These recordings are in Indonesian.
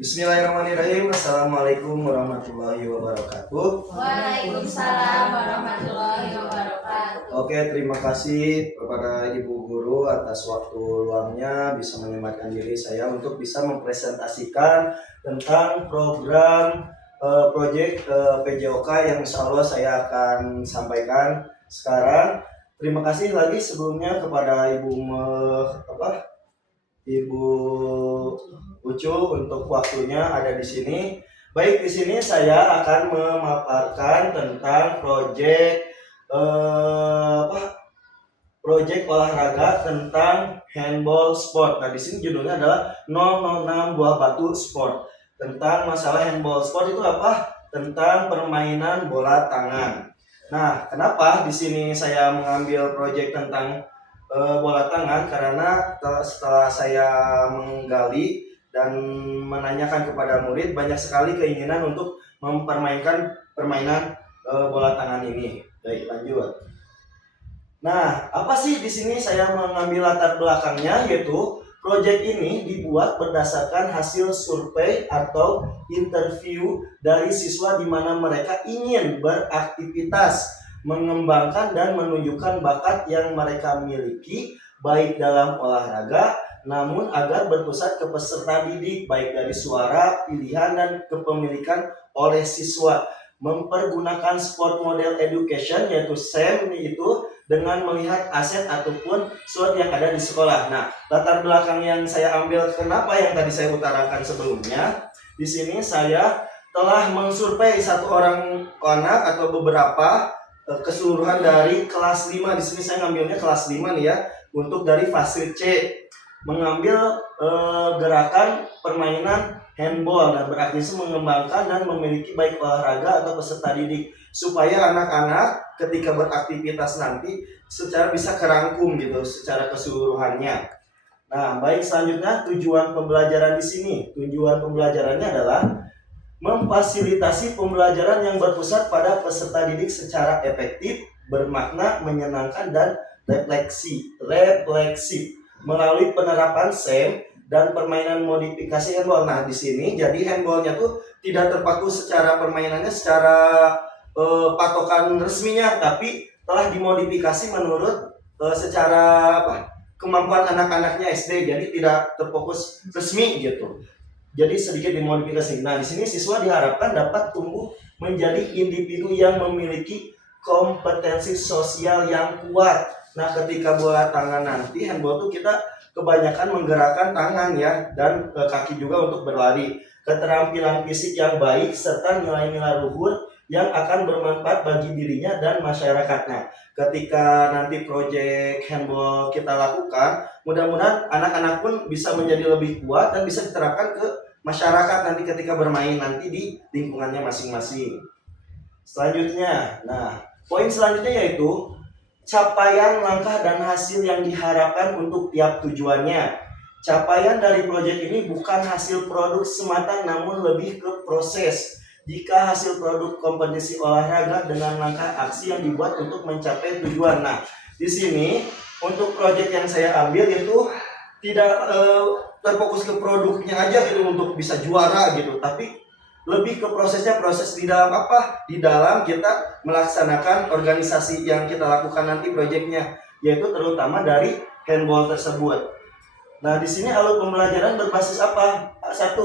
Bismillahirrahmanirrahim. Assalamualaikum warahmatullahi wabarakatuh. Waalaikumsalam warahmatullahi wabarakatuh. Oke, terima kasih kepada Ibu Guru atas waktu luangnya bisa menyempatkan diri saya untuk bisa mempresentasikan tentang program proyek PJOK yang insya Allah saya akan sampaikan sekarang. Terima kasih lagi sebelumnya kepada Ibu Ucu untuk waktunya ada di sini. Baik, di sini saya akan memaparkan tentang proyek olahraga tentang handball sport. Nah, di sini judulnya adalah 006 Buah Batu Sport. Tentang masalah handball sport itu apa? Tentang permainan bola tangan. Nah, kenapa di sini saya mengambil proyek tentang bola tangan? Karena setelah saya menggali dan menanyakan kepada murid, banyak sekali keinginan untuk mempermainkan permainan bola tangan ini. Baik, lanjut. Nah, apa sih di sini saya mengambil latar belakangnya, yaitu proyek ini dibuat berdasarkan hasil survei atau interview dari siswa di mana mereka ingin beraktivitas, mengembangkan dan menunjukkan bakat yang mereka miliki baik dalam olahraga, namun agar berpusat ke peserta didik baik dari suara, pilihan dan kepemilikan oleh siswa. Mempergunakan sport model education yaitu SEM itu dengan melihat aset ataupun SWOT yang ada di sekolah. Nah, latar belakang yang saya ambil kenapa yang tadi saya utarakan sebelumnya, di sini saya telah mensurvei satu orang anak atau beberapa keseluruhan dari kelas 5. Di sini saya ngambilnya kelas 5 nih ya, untuk dari fase C, mengambil gerakan permainan handball dan beraktivitas mengembangkan dan memiliki baik olahraga atau peserta didik supaya anak-anak ketika beraktivitas nanti secara bisa kerangkum gitu secara keseluruhannya. Nah, baik, selanjutnya tujuan pembelajaran di sini. Tujuan pembelajarannya adalah memfasilitasi pembelajaran yang berpusat pada peserta didik secara efektif, bermakna, menyenangkan dan refleksi melalui penerapan SEM dan permainan modifikasi handball. Nah, di sini jadi handballnya tuh tidak terpaku secara permainannya secara patokan resminya, tapi telah dimodifikasi menurut secara kemampuan anak-anaknya SD. Jadi tidak terfokus resmi gitu. Jadi sedikit dimodifikasi. Nah, di sini siswa diharapkan dapat tumbuh menjadi individu yang memiliki kompetensi sosial yang kuat. Nah, ketika bola tangan nanti handball tuh kita kebanyakan menggerakkan tangan ya dan kaki juga untuk berlari. Keterampilan fisik yang baik serta nilai-nilai luhur yang akan bermanfaat bagi dirinya dan masyarakatnya. Ketika nanti proyek handball kita lakukan, mudah-mudahan anak-anak pun bisa menjadi lebih kuat dan bisa diterapkan ke masyarakat nanti ketika bermain nanti di lingkungannya masing-masing. Selanjutnya, nah poin selanjutnya yaitu capaian, langkah, dan hasil yang diharapkan untuk tiap tujuannya. Capaian dari proyek ini bukan hasil produk semata namun lebih ke proses. Jika hasil produk kompetisi olahraga dengan langkah aksi yang dibuat untuk mencapai tujuan. Nah, di sini untuk proyek yang saya ambil itu tidak terfokus ke produknya aja gitu untuk bisa juara gitu, tapi lebih ke prosesnya, proses di dalam apa? Di dalam kita melaksanakan organisasi yang kita lakukan nanti proyeknya, yaitu terutama dari handball tersebut. Nah, di sini alur pembelajaran berbasis apa? 1.1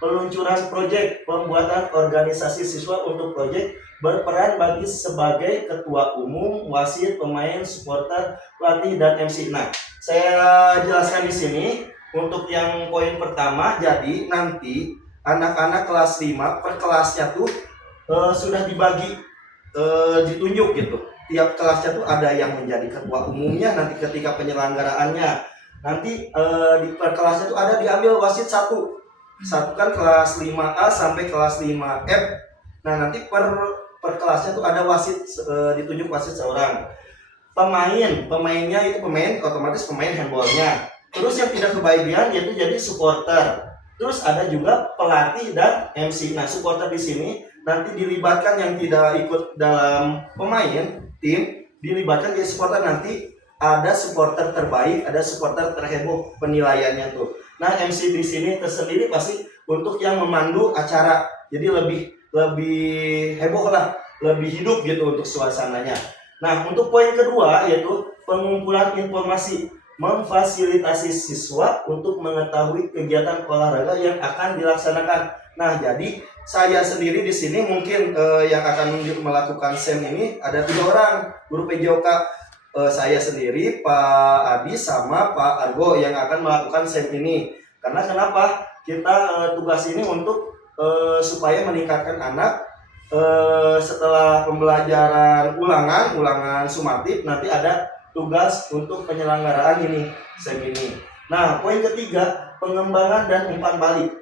peluncuran proyek, pembuatan organisasi siswa untuk proyek berperan bagi sebagai ketua umum, wasit, pemain, supporter, pelatih dan MC. Nah, saya jelaskan di sini untuk yang poin pertama. Jadi nanti anak-anak kelas 5 per kelasnya tuh sudah dibagi, ditunjuk gitu. Tiap kelasnya tuh ada yang menjadi ketua umumnya nanti ketika penyelenggaraannya. Nanti di per kelasnya tuh ada diambil wasit satu kan kelas 5A sampai kelas 5F. Nah, nanti per kelasnya tuh ada wasit, ditunjuk wasit seorang. Pemainnya itu otomatis pemain handballnya. Terus yang tidak kebagian yaitu jadi supporter. Terus ada juga pelatih dan MC. Nah, supporter di sini nanti dilibatkan yang tidak ikut dalam pemain tim, dilibatkan jadi supporter. Nanti ada supporter terbaik, ada supporter terheboh penilaiannya tuh. Nah, MC di sini tersendiri pasti untuk yang memandu acara. Jadi lebih heboh lah, lebih hidup gitu untuk suasananya. Nah, untuk poin kedua yaitu pengumpulan informasi, memfasilitasi siswa untuk mengetahui kegiatan olahraga yang akan dilaksanakan. Nah, jadi saya sendiri di sini mungkin yang akan melakukan SEM ini ada 3 orang guru PJOK. Saya sendiri, Pak Adi sama Pak Argo yang akan melakukan SEM ini. Karena kenapa? Kita tugas ini untuk supaya meningkatkan anak setelah pembelajaran ulangan sumatif, nanti ada tugas untuk penyelenggaraan ini SEM ini. Nah, poin ketiga, pengembangan dan umpan balik,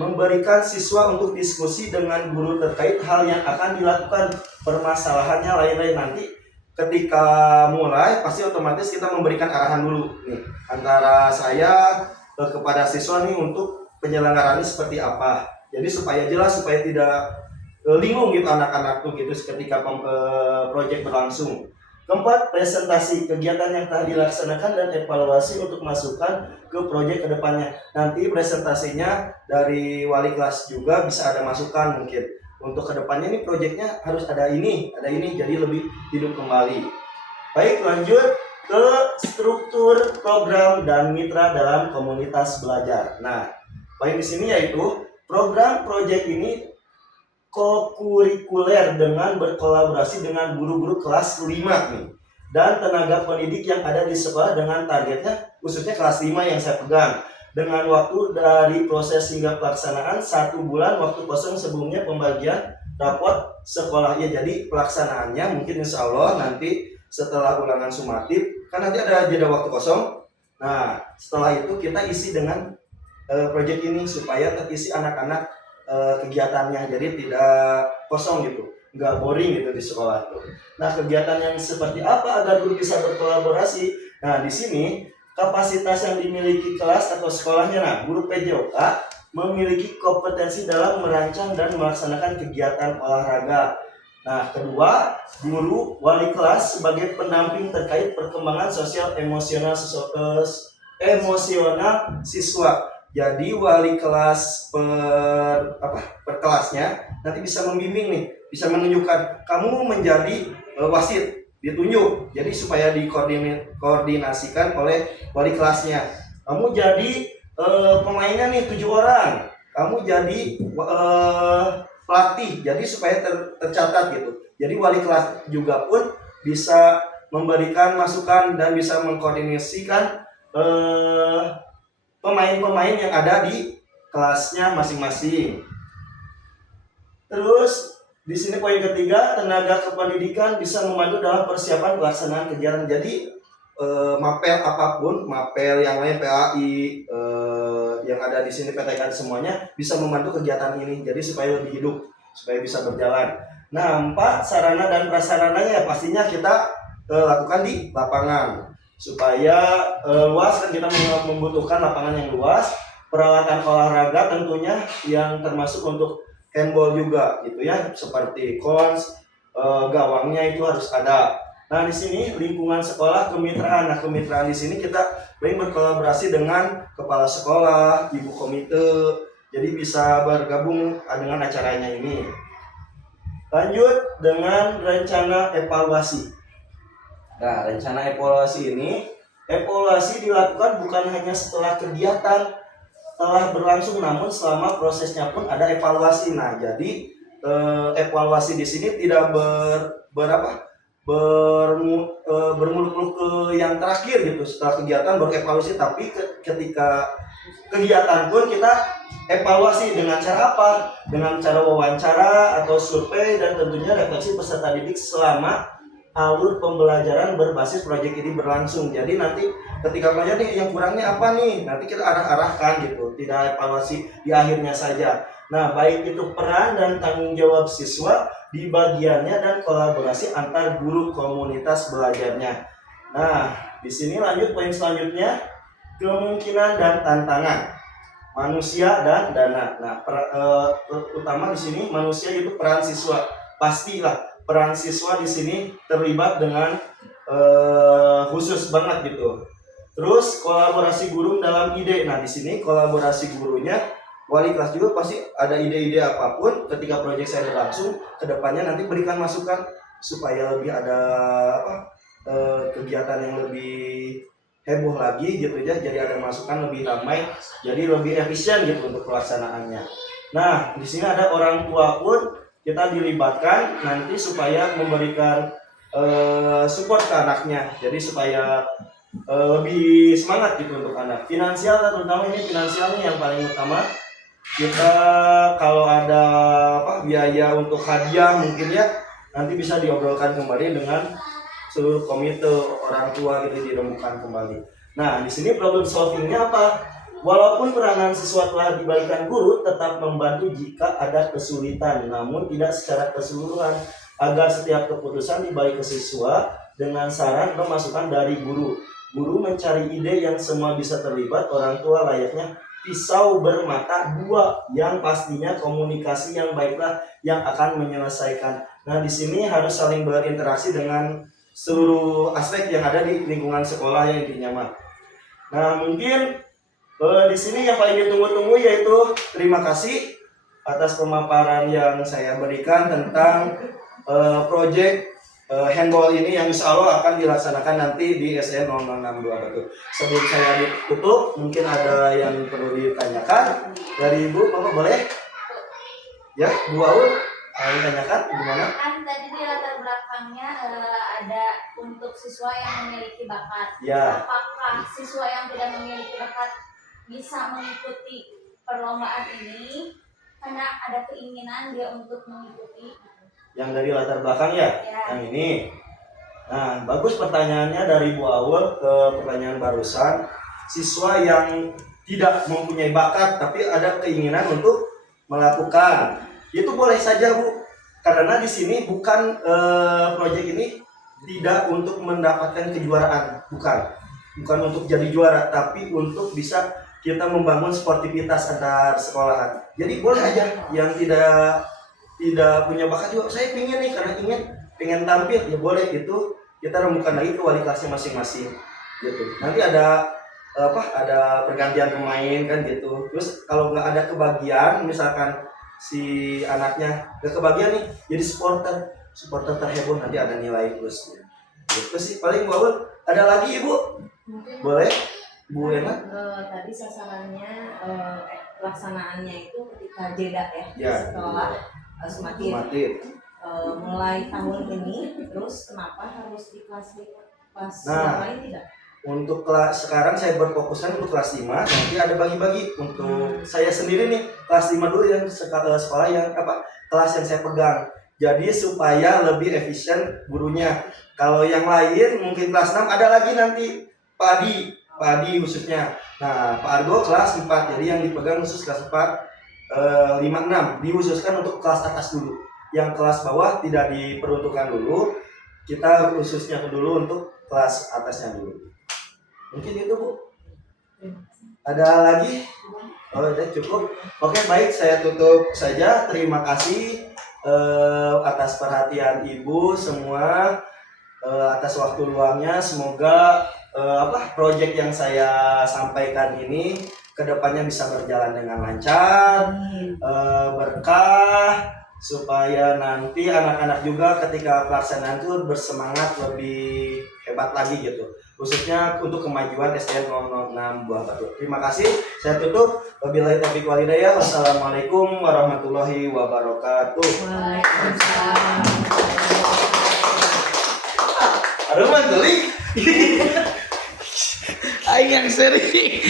memberikan siswa untuk diskusi dengan guru terkait hal yang akan dilakukan, permasalahannya lain-lain. Nanti ketika mulai pasti otomatis kita memberikan arahan dulu nih antara saya kepada siswa nih untuk penyelenggaraannya seperti apa. Jadi supaya jelas, supaya tidak linglung gitu anak-anak tuh gitu ketika proyek berlangsung. Keempat, presentasi kegiatan yang telah dilaksanakan dan evaluasi untuk masukan ke proyek kedepannya. Nanti presentasinya dari wali kelas juga bisa ada masukan mungkin. Untuk kedepannya ini proyeknya harus ada ini, jadi lebih hidup kembali. Baik, lanjut ke struktur program dan mitra dalam komunitas belajar. Nah, poin di sini yaitu program proyek ini kokurikuler dengan berkolaborasi dengan guru-guru kelas 5 nih dan tenaga pendidik yang ada di sekolah dengan targetnya khususnya kelas 5 yang saya pegang, dengan waktu dari proses hingga pelaksanaan 1 bulan waktu kosong sebelumnya pembagian rapot sekolah. Ya, jadi pelaksanaannya mungkin insya Allah nanti setelah ulangan sumatif kan nanti ada jeda waktu kosong. Nah, setelah itu kita isi dengan proyek ini supaya terisi anak-anak kegiatannya, jadi tidak kosong gitu, nggak boring gitu di sekolah tuh. Nah, kegiatan yang seperti apa agar guru bisa berkolaborasi? Nah, di sini kapasitas yang dimiliki kelas atau sekolahnya. Nah, guru PJOK memiliki kompetensi dalam merancang dan melaksanakan kegiatan olahraga. Nah, kedua, guru wali kelas sebagai pendamping terkait perkembangan sosial emosional siswa. Jadi wali kelas per kelasnya nanti bisa membimbing nih, bisa menunjukkan kamu menjadi wasit, ditunjuk. Jadi supaya dikoordinasikan oleh wali kelasnya. Kamu jadi pemainnya nih 7 orang. Kamu jadi pelatih. Jadi supaya tercatat gitu. Jadi wali kelas juga pun bisa memberikan masukan dan bisa mengkoordinasikan pemain-pemain yang ada di kelasnya masing-masing. Terus di sini poin ketiga, tenaga kependidikan bisa membantu dalam persiapan pelaksanaan kegiatan. Jadi mapel apapun, mapel yang lain PAI yang ada di sini PTK semuanya bisa membantu kegiatan ini. Jadi supaya lebih hidup, supaya bisa berjalan. Nah, 4, sarana dan prasarananya ya pastinya kita lakukan di lapangan. Supaya luas, kan kita membutuhkan lapangan yang luas, peralatan olahraga tentunya yang termasuk untuk handball juga gitu ya, seperti cones, gawangnya itu harus ada. Nah, di sini lingkungan sekolah kemitraan. Nah, kemitraan di sini kita berkolaborasi dengan kepala sekolah, ibu komite, jadi bisa bergabung dengan acaranya ini. Lanjut dengan rencana evaluasi. Nah, rencana evaluasi ini, evaluasi dilakukan bukan hanya setelah kegiatan telah berlangsung, namun selama prosesnya pun ada evaluasi. Nah, jadi evaluasi di sini tidak bermuluk-muluk ke yang terakhir gitu, setelah kegiatan baru evaluasi, tapi ketika kegiatan pun kita evaluasi dengan cara apa? Dengan cara wawancara atau survei dan tentunya refleksi peserta didik selama alur pembelajaran berbasis proyek ini berlangsung. Jadi nanti ketika belajar nih yang kurangnya apa nih, nanti kita arahkan gitu, tidak evaluasi di akhirnya saja. Nah, baik itu peran dan tanggung jawab siswa di bagiannya dan kolaborasi antar guru komunitas belajarnya. Nah, di sini lanjut poin selanjutnya, kemungkinan dan tantangan manusia dan dana. Nah, utama di sini manusia itu peran siswa, pastilah peran siswa di sini terlibat dengan khusus banget gitu. Terus kolaborasi guru dalam ide. Nah, di sini kolaborasi gurunya wali kelas juga pasti ada ide-ide apapun ketika proyek saya berlangsung, kedepannya nanti berikan masukan supaya lebih ada kegiatan yang lebih heboh lagi gitu ya, jadi ada masukan lebih ramai, jadi lebih efisien gitu untuk pelaksanaannya. Nah, di sini ada orang tua pun kita dilibatkan nanti supaya memberikan support ke anaknya, jadi supaya lebih semangat gitu untuk anak. Finansial, terutama ini finansialnya yang paling utama. Kita kalau ada biaya untuk hadiah mungkin ya nanti bisa diobrolkan kembali dengan seluruh komite orang tua gitu, dirembukan kembali. Nah, di sini problem solvingnya apa? Walaupun peranan siswa telah dibalikan guru, tetap membantu jika ada kesulitan, namun tidak secara keseluruhan, agar setiap keputusan dibalik ke siswa dengan saran atau masukan dari guru. Guru mencari ide yang semua bisa terlibat, orang tua layaknya pisau bermata dua, yang pastinya komunikasi yang baiklah yang akan menyelesaikan. Nah, di sini harus saling berinteraksi dengan seluruh aspek yang ada di lingkungan sekolah yang intinya mah. Nah, mungkin di sini yang paling ditunggu-tunggu yaitu terima kasih atas pemaparan yang saya berikan tentang proyek handball ini yang insya Allah akan dilaksanakan nanti di SN 062. Sebelum saya ditutup, mungkin ada yang perlu ditanyakan dari Ibu, Bapak boleh? Ya, Bu Aul, ditanyakan gimana? Kan tadi di latar belakangnya ada untuk siswa yang memiliki bakat. Ya. Apakah siswa yang tidak memiliki bakat bisa mengikuti perlombaan ini karena ada keinginan dia untuk mengikuti? Yang dari latar belakang ya? Yang ini. Nah, bagus pertanyaannya dari Bu Aul ke pertanyaan barusan. Siswa yang tidak mempunyai bakat tapi ada keinginan untuk melakukan, itu boleh saja Bu, karena di sini bukan proyek ini tidak untuk mendapatkan kejuaraan, bukan untuk jadi juara, tapi untuk bisa kita membangun sportivitas antar sekolahan. Jadi boleh aja yang tidak punya bakat juga, saya pengen nih karena pengen tampil, ya boleh, itu kita rembukan lagi ke wali kelasnya masing-masing gitu. Nanti ada pergantian pemain kan gitu. Terus kalau nggak ada kebagian, misalkan si anaknya nggak kebagian nih jadi supporter terheboh, nanti ada nilai plus gitu sih paling. Bu Aul, ada lagi Ibu? Mungkin Boleh Bu Emma? Tadi sasarannya pelaksanaannya itu ketika jeda Ya, setelah semakin mulai tahun ini, terus kenapa harus di kelas yang lain tidak? Untuk kelas sekarang saya berfokuskan untuk kelas 5, nanti ada bagi-bagi untuk saya sendiri nih, kelas 5 dulu yang sekolah yang kelas yang saya pegang. Jadi supaya lebih efisien gurunya. Kalau yang lain mungkin kelas 6 ada lagi nanti Pak Adi khususnya. Nah, Pak Argo kelas 4. Jadi yang dipegang khusus kelas 4 5 6 dikhususkan untuk kelas atas dulu. Yang kelas bawah tidak diperuntukkan dulu. Kita khususnya dulu untuk kelas atasnya dulu. Mungkin itu Bu. Ada lagi? Oh, udah cukup. Oke, baik, saya tutup saja. Terima kasih atas perhatian Ibu semua, atas waktu luangnya. Semoga proyek yang saya sampaikan ini kedepannya bisa berjalan dengan lancar, berkah, supaya nanti anak-anak juga ketika pelaksanaan itu bersemangat lebih hebat lagi gitu, khususnya untuk kemajuan SDN 006 Buah Batu. Terima kasih, saya tutup. Wabillahi taufiq wal hidayah. Wassalamualaikum warahmatullahi wabarakatuh. Waalaikumsalam. Aduh, mah geli. Aing yang seri.